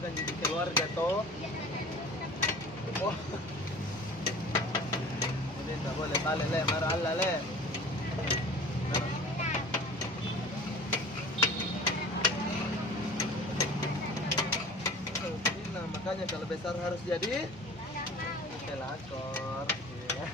Bukan jadi keluarga toh. Oh. Ini tak boleh balik le, marah Allah le. Nah, makanya kalau besar harus jadi pelakor. Ya.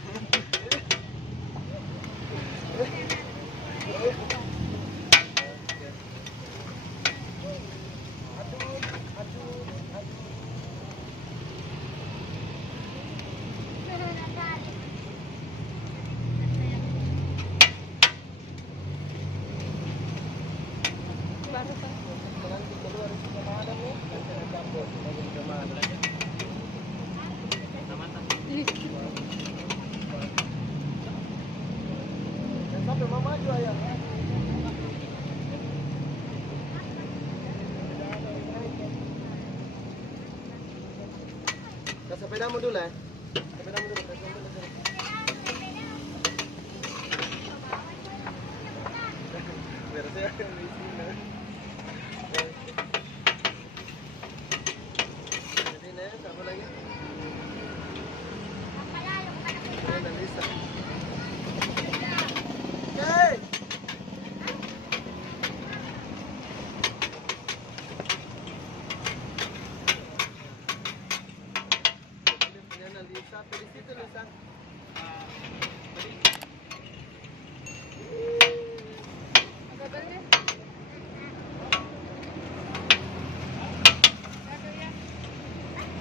Sampai mama maju ayah. Ke sepedamu dulu ya. Sepedamu dulu. Biar saya di sini. Jadi nih, apa lagi? Ini Lisa. Hey! Ini Lisa, di situ Lisa.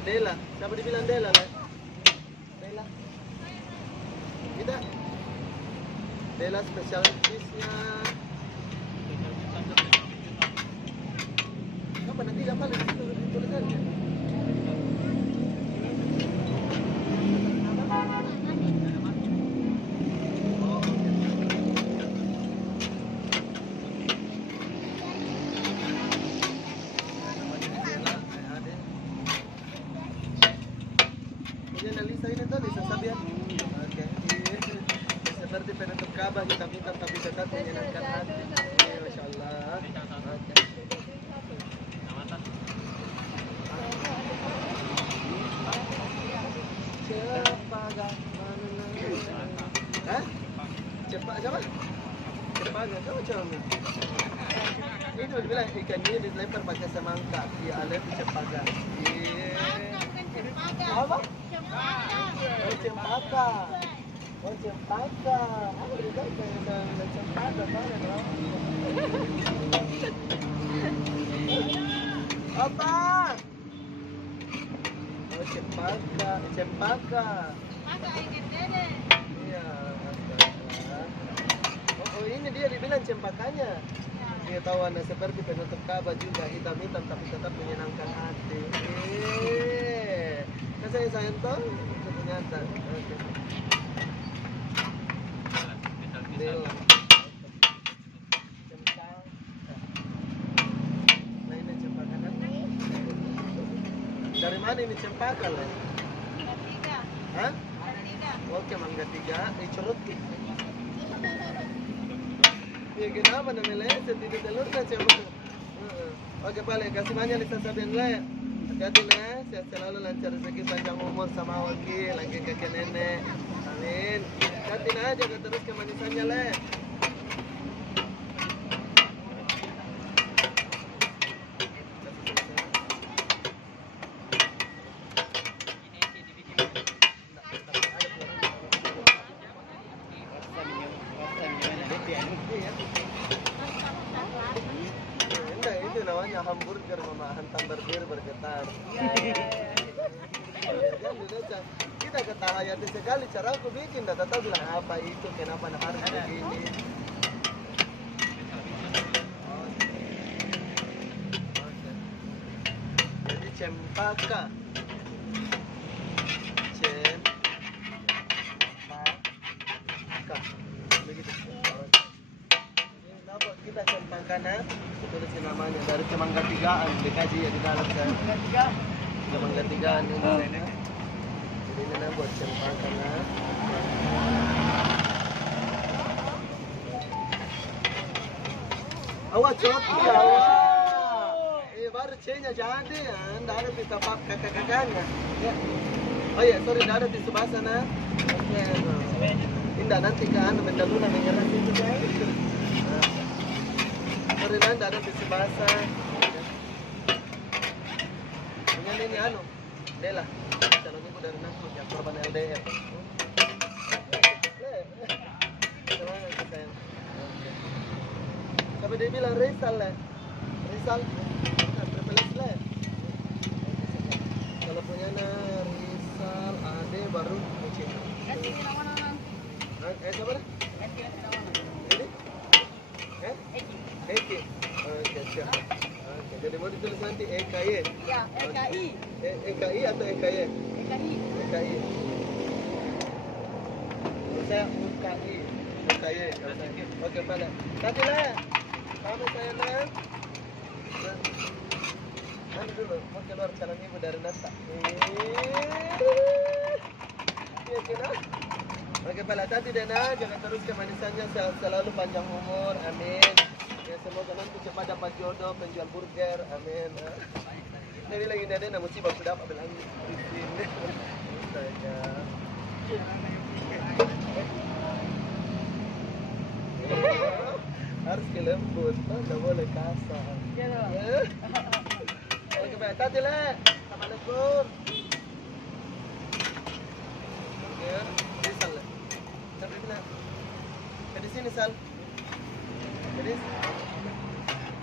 Dela, siapa dibilang Dela lah? Dela. Kita Dela spesial fish-nya. Apa nanti apa lagi tulisannya? Lisa ini tuh Lisa Sabian. Oke. Seperti penutup Ka'bah hitam-hitam tapi tetap menyenangkan hati. Masya Allah. Oke. Hah? Cepat siapa? Cepaga, kamu coba. Itu dibilang ikan ini dilempar pakai semangka. Dia alif cepaga. Apa? Oh, cempaka. Oh, cempaka. Apa juga ikan cempaka mana dong? Apa? Oh, cempaka, cempaka. Iya, oh, ini dia dibilang cempakanya. Dia tahu Anda seperti penutup Ka'bah juga hitam-hitam tapi tetap menyenangkan hati. Kan saya sayang toh ternyata. Oke. Nah ini cempaka kan? Dari mana ini cempaka lah? Hah? Oke, mangga 3, dicerut gitu. Ya kenapa namanya tidak telur kan cempaka? Oke, balik kasih banyak Lisa Sabian lah. Hati-hati nih, sehat selalu lancar rezeki panjang umur sama wakil, lagi kakek nenek. Amin. Hati aja terus kemanisannya le. Itu namanya hamburger mama, hantam berdiri bergetar. Kita ketahayati sekali cara aku bikin, tak tahu bilang apa itu, kenapa harus begini. Jadi cempaka, cempaka, begitu. kita cempangkana, tulisin namanya dari Cemangga Tigaan, dikaji ya di dalam saya. Cemangga Tigaan ini. Jadi ini buat cempangkana. Awak coklat ya. Baru C-nya jadi, nggak ada di tapak kakak-kakaknya. Ya. Oh iya, sorry, nggak ada di sebelah sana. Oke, indah nanti kan, mendaluna menyerah situ kan. Sorry, nggak ada di sebelah sana. Ini anu, Dela, calon ibu dari Nangkut yang korban LDR. Semangat sayang. Sampai dia bilang Rizal lah, Rizal. Kalau punya Rizal, Ade baru Muci. Siapa dah? Ini? Eki. Oke, siap. Oke, jadi mau ditulis nanti EKY? Ya, EKI. EKI atau EKY? EKI. EKI. Saya UKI. EKY. Oke, pada. Tadi lah. Kami saya lah. Mana dulu, mau keluar calon ibu dari Nata. Iya kena. Oke, pala tadi Dena, jangan terus kemanisannya, selalu panjang umur, amin. Ya semoga nanti cepat dapat jodoh penjual burger, amin. Ini bilang ini Dena musibah sudah apa bilang di sini. Astaga. Harus kelembut, tidak boleh kasar. Oke, baik. Tadi lah. Assalamualaikum. Oke, di sana. Sampai bila? Di sini Sal. Jadi,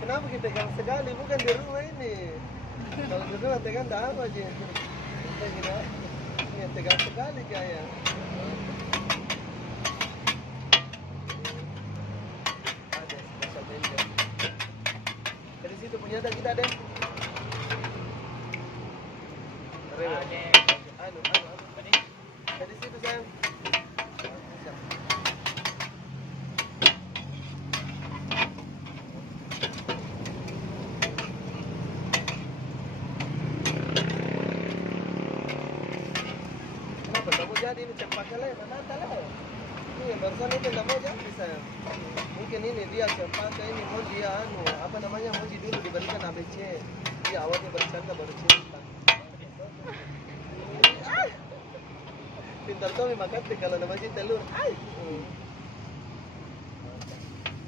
kenapa kita tegang sekali? Bukan di rumah ini. Kalau di rumah tegang tak apa aja. Kita gila. Ini tegang sekali kayak. Ada special danger. Dari situ punya ada kita deh. Anu. Dari situ sayang. Kenapa kamu jadi ini cempaka lah, mana lah? Ini barusan itu tidak mau jadi sayang. Mungkin ini dia cempaka ini mau dia anu apa namanya mau dulu diberikan ABC. Dia awalnya bercanda baru cinta. Pintar kau memang kalau namanya telur.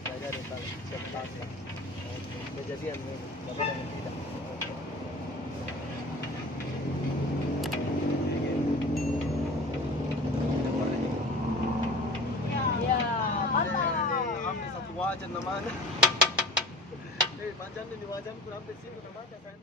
Jadi kalau cepat kejadian tidak boleh tidak. Ya, mantap. Hampir satu wajan namanya. Panjang ini wajan kurang sampai sini namanya kan.